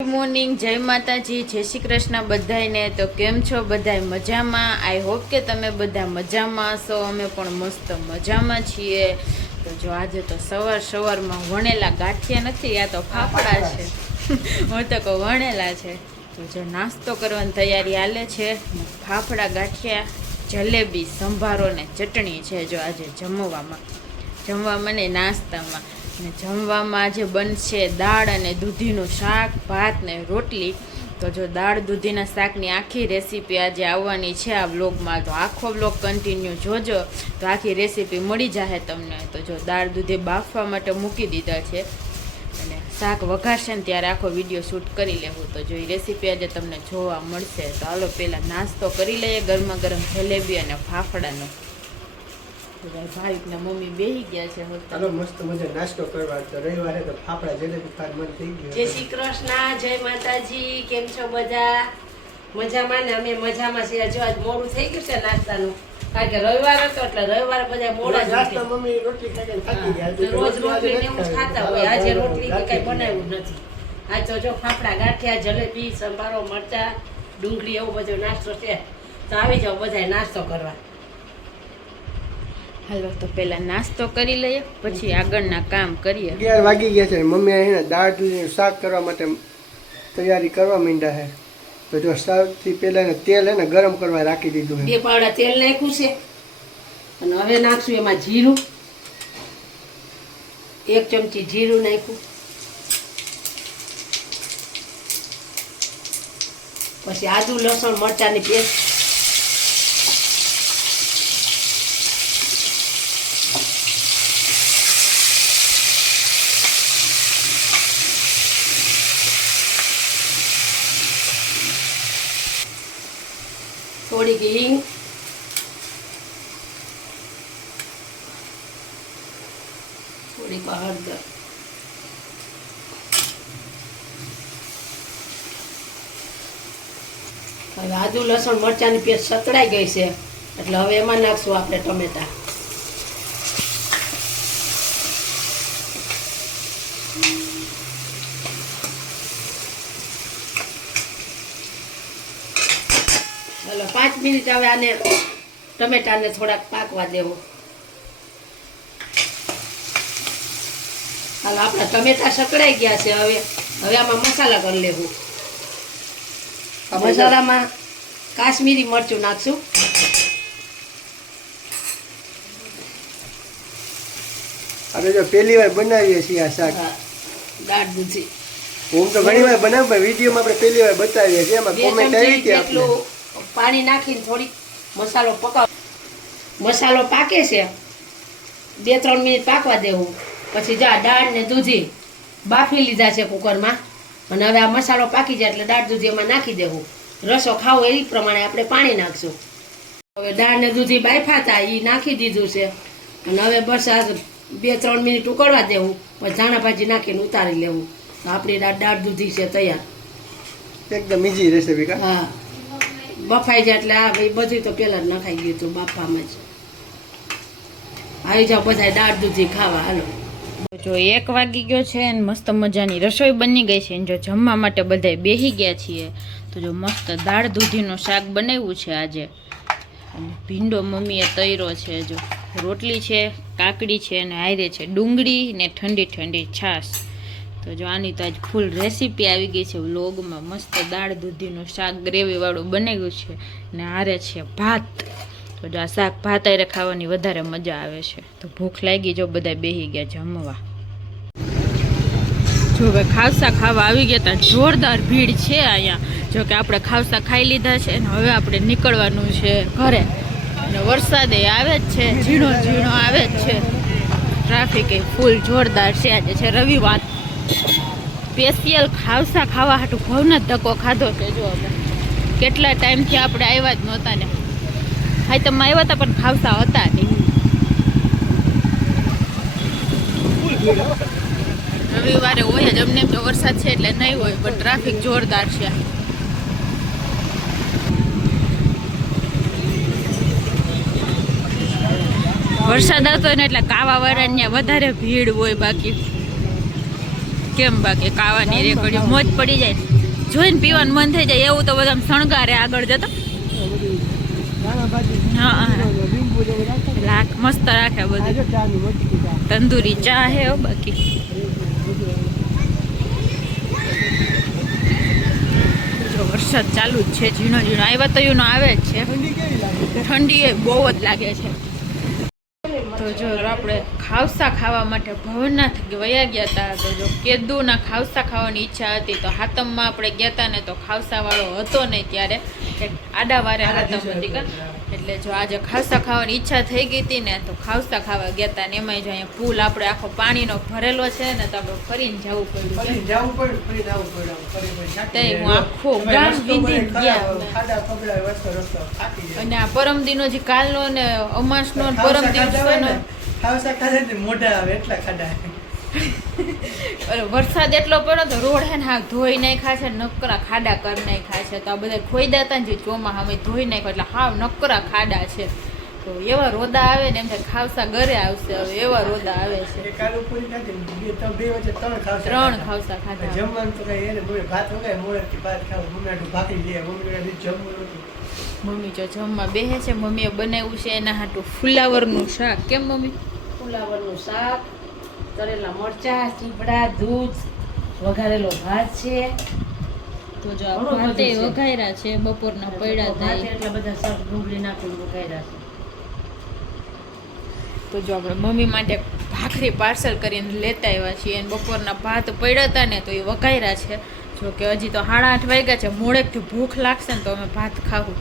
Good morning, જય માતાજી, જય શ્રી કૃષ્ણ બધાને। તો કેમ છો બધાય? મજામાં? આઈ હોપ કે તમે બધા મજામાં હશો। અમે પણ મસ્ત મજામાં છીએ। તો જો આજે તો સવારમાં વણેલા ગાંઠિયા નથી, આ તો ફાફડા છે। હું તો કહું વણેલા છે। તો જો નાસ્તો કરવાની તૈયારી હાલે છે। ફાફડા, ગાંઠિયા, જલેબી, સંભારો ને ચટણી છે જો આજે જમવામાં ને નાસ્તામાં। ને જમવામાં આજે બનશે દાળ અને દૂધીનું શાક, ભાત ને રોટલી। તો જો દાળ દૂધીના શાકની આખી રેસીપી આજે આવવાની છે આ વ્લોગમાં, તો આખો વ્લોગ કન્ટિન્યુ જોજો તો આખી રેસીપી મળી જશે તમને। તો જો દાળ દૂધી બાફવા માટે મૂકી દીધા છે અને શાક વઘારશે ને ત્યારે આખો વિડીયો શૂટ કરી લેવું। તો જો એ રેસીપી આજે તમને જોવા મળશે। તો હાલો પહેલાં નાસ્તો કરી લઈએ, ગરમા ગરમ જલેબી અને ફાફડાનો। ભાઈ ને મમ્મી બેહી ગયા છે। ચાલો મસ્ત મજા નાસ્તો કરવા। તો રવિવારે તો ફાફડા જલેબી ખાવાનું મન થઈ ગયું। જય શ્રી કૃષ્ણ, જય માતાજી। કેમ છો બધા? મજામાં ને? અમે મજામાં છીએ। જો આજ મોડું થઈ ગયું છે નાસ્તાનું, કારણ કે રવિવાર હતો એટલે રવિવારે બધા મોડા જ નાસ્તા મમ્મી રોટલી ખાઈને થાકી ગયા। રોજ રોટલી ને એવું ખાતા હોય, આજે રોટલી કે કઈ બનાવ્યું નથી। આજ તો જો ફાફડા, ગાંઠિયા, જલેબી, સંભારો, મરચા, ડુંગળી એવું બધો નાસ્તો છે। તો આવી જાઓ બધા નાસ્તો કરવા। હાલો તો પહેલા નાસ્તો કરી લઈએ, પછી આગળના કામ કરીએ। 11 વાગી ગયા છે। મમ્મી અહીં દાળ દૂધીનું શાક કરવા માટે તૈયારી કરવા માંડ્યા છે। તો જો સૌથી પહેલા એને તેલ એને ગરમ કરવા રાખી દીધું છે। 2 પાવડા તેલ નાખ્યું છે અને હવે નાખશું એમાં જીરું, 1 ચમચી જીરું નાખ્યું, પછી આદુ લસણ મરચાની પેસ્ટ, થોડીક હિંગ, થોડીક હળદર, હવે આદુ લસણ મરચાની પેસ્ટ સતળાઈ ગઈ છે એટલે હવે એમાં નાખશું આપણે ટમેટા। હાલો 5 મિનિટ હવે આને ટમેટાને થોડાક પાકવા દેવો। હાલો આપણા ટમેટા સકળાઈ ગયા છે। હવે આમાં મસાલા કરી લેવું। મસાલામાં કાશ્મીરી મરચું નાખશું, આપણે જો પહેલી વાર બનાવીએ છીએ આ શાક। દાળ દૂધી હું તો ઘણી વાર બનાવું પણ વિડીયોમાં આપણે પહેલી વાર બતાવીએ છીએ। એમાં 2 કોમેન્ટ આવી ચમચી કે આપણે જેટલું પાણી નાખીને થોડીક મસાલો પકાવ। મસાલો પાકે છે, 2-3 મિનિટ પાકવા દેવું, પછી જા દાળ ને દૂધી બાફી લીધા છે કુકરમાં અને હવે આ મસાલો પાકી જાય એટલે દાળ દૂધી એમાં નાખી દેવું। રસો ખાવો એ પ્રમાણે આપણે પાણી નાખશું। હવે દાળ ને દૂધી બાફ્યા હતા એ નાખી દીધું છે અને હવે બસ આ 2-3 મિનિટ ઉકળવા દેવું, પછી ધાણા ભાજી નાખીને ઉતારી લેવું। તો આપણી દાળ દૂધી છે તૈયાર। એકદમ ઈઝી રેસીપી કા? હા, બફાઈ જાય એટલે આ ભાઈ બધું તો પેલા જ નખાઈ ગયું હતું બાફામાં જ। આવી જાઓ બધા દાળ દૂધી ખાવા। હાલો જો 1 વાગી ગયો છે અને મસ્ત મજાની રસોઈ બની ગઈ છે। જો જમવા માટે બધાય બેસી ગયા છીએ। તો જો મસ્ત દાળ દૂધીનું શાક બનાવ્યું છે આજે, અને ભીંડો મમ્મીએ તૈરો છે। જો રોટલી છે, કાકડી છે અને હારે છે ડુંગળી ને ઠંડી ઠંડી છાશ। તો જો આની તો આજ ફૂલ રેસીપી આવી ગઈ છે વ્લોગમાં। મસ્ત દાળ દૂધીનું શાક ગ્રેવીવાળું બનાવ્યું છે ને હારે છે ભાત। તો જો આ શાક ભાત હારે ખાવાની વધારે મજા આવે છે। તો ભૂખ લાગી, જો બધા બેસી ગયા જમવા। જો હવે ખાવસા ખાવા આવી ગયા હતા, જોરદાર ભીડ છે અહીંયા। જો કે આપણે ખાવસા ખાઈ લીધા છે અને હવે આપણે નીકળવાનું છે ઘરે। અને વરસાદે આવે જ છે, ઝીણો ઝીણો આવે જ છે। ટ્રાફિક એ ફૂલ જોરદાર છે। આજે છે રવિવાર, સ્પેશિયલ ખાવસા ખાવા હાટું ભવનો ધક્કો ખાધો છે। જો અમે કેટલા ટાઈમથી આપણે આવ્યા જ નહોતા ને, હા તમે આવ્યા હતા પણ ખાવસા હતા નહીં। રવિવારે હોય જ, અમને તો વરસાદ છે એટલે નહીં હોય, પણ ટ્રાફિક જોરદાર છે। વરસાદ આવતો હોય ને એટલે કાવા વાળાને વધારે ભીડ હોય। બાકી કેમ બાકી કાવાની રેકડી મોજ પડી જાય જોઈને પીવાનું મન થઈ જાય એવું તો બધા શણગારે આગળ જતો હા લાખ મસ્ત રાખે બધું તંદૂરી ચા હે બાકી જો વરસાદ ચાલુ જ છે ઝીણો ઝીણો આવ્યા તો યુનો આવે જ છે ઠંડી એ બહુ જ લાગે છે તો જો આપણે ખાવસા ખાવા માટે ભવનાથ વયા ગયા હતા તો જો કેદુના ખાવસા ખાવાની ઈચ્છા હતી તો હાતમમાં આપણે ગયા હતા ને તો ખાવસા વાળો હતો નહીં ત્યારે આડા વારે હાતમ હતી કા એટલે જો આજે ખાવસા ખાવાની ઈચ્છા થઈ ગઈ હતી ને તો ખાવસા ખાવા ગયા હતા ને એમાંય જો અહીંયા પુલ આપણે આખો પાણીનો ભરેલો છે ને તો આપણે ફરીને જવું પડ્યું હું આખો ગામ વીંધીને ગયા અને આ પરમ દિનો જે કાલનો ને અમાસનો પરમ દિવસનો વરસાદ એટલો પડ્યો તો રોડ હે ને હા ધોઈ નાખ્યા છે નકરા ખાડા કરી નાખ્યા છે તો આ બધા ખોઈદા હતા ને જે ચોમાહામાં ધોઈ નાખ્યો એટલે હાવ નકરા ખાડા છે તો એવા રોદા આવે ને એમ થાય ખાવસા ઘરે આવશે હવે એવા રોદા આવે છે 3 ખાવસા ખાધા મમ્મી જો જમવા બેસે છે મમ્મીએ બનાવ્યું છે એના હાટું ફુલાવરનું શાક કેમ મમ્મી ફુલાવરનું શાક તળેલા મરચા ચીપડા દૂધ વઘારેલો ભાત છે તો જો આ ભાતે વઘાર્યા છે બપોરના પડ્યા ભાત હતા એટલે બધા શાક ડુંગળી નાખીને વઘાર્યા છે તો જો આપણે મમ્મી માટે ભાખરી પાર્સલ કરીને લેતા આવ્યા છીએ અને બપોરના ભાત પડ્યા હતા ને તો એ વઘાર્યા છે જો કે હજી તો 8:30 વાગ્યા છે મોડેકથી ભૂખ લાગશે ને તો અમે ભાત ખાવું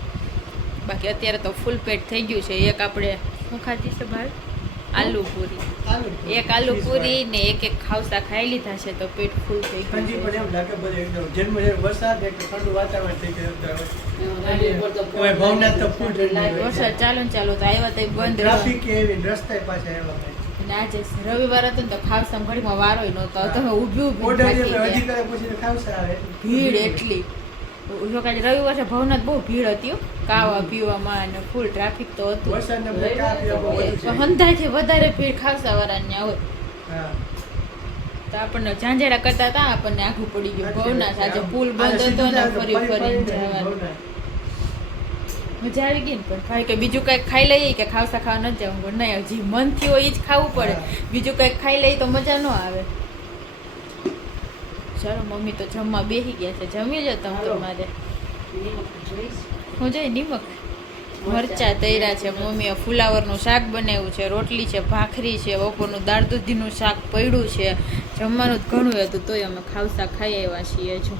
બાકી અત્યારે તો ફૂલ પેટ થઈ ગયું છે એક આપણે શું ખાધી છે ભાઈ આલુ પૂરી એક આલુ પૂરી ને એક ખાવસા ખાઈ લીધા છે તો પેટ ફૂલ થઈ ગયું વરસાદ ચાલુ ને ચાલુ તો આવ્યા તો બંધ અને આજે રવિવાર હતો ને તો ખાવસા ઘડીમાં વારો નહોતો તો ઊભી ભીડ એટલી જો કે રવિવારે ભવનાથ બહુ ભીડ હતી ખાવા પીવામાં અને ફૂલ ટ્રાફિક તો હતું હંધાઈથી વધારે ભીડ ખાવસા વાળાને હોય તો આપણને ઝાંઝેડા કરતા હતા આપણને આઘું પડી ગયું ભવનાથ આજે પુલ બંધ હતો ને ફરી જવાનું મજા આવી ગઈ ને પણ ભાઈ કે બીજું કંઈક ખાઈ લઈએ કે ખાવસા ખાવા નથી જવું નહીં હજી મનથી હોય એ જ ખાવું પડે બીજું કંઈક ખાઈ લઈએ તો મજા ન આવે ચાલો મમ્મી તો જમવા બેસી ગયા છે જમી લો તમે તમારે હું જોઈ નિમક મરચા તૈરા છે મમ્મીએ ફુલાવરનું શાક બનાવ્યું છે રોટલી છે ભાખરી છે બપોરનું દાળ દૂધીનું શાક પડ્યું છે જમવાનું જ ઘણું હતું તોય અમે ખાવસા ખાઈ આવ્યા છીએ જો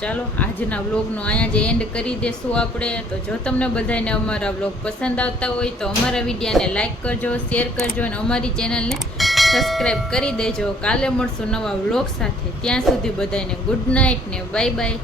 ચાલો આજના વ્લોગનો અહીંયા જ એન્ડ કરી દેશું આપણે તો જો તમને બધાને અમારા વ્લોગ પસંદ આવતા હોય તો અમારા વિડીયોને લાઈક કરજો શેર કરજો અને અમારી ચેનલને સબસ્ક્રાઈબ કરી દેજો કાલે મળશું નવા વ્લોગ સાથે ત્યાં સુધી બધાને ગુડ નાઇટ ને બાય બાય